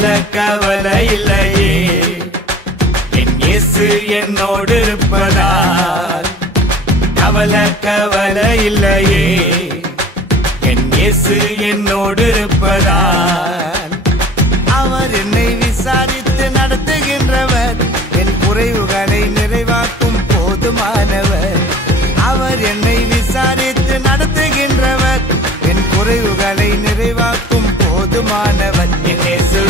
கவலை இல்லையே என் இயேசு என்னோடு இருப்பதால் கவலை இல்லையே என் இயேசு என்னோடு இருப்பதால் அவர் என்னை விசாரித்து நடத்துகின்றவர் என் குறைவுகளை நிறைவாக்கும் போதுமானவர் அவர் என்னை விசாரித்து நடத்துகின்றவர் என் குறைவுகளை நிறைவாக்கும் போதுமானவர் என் இயேசு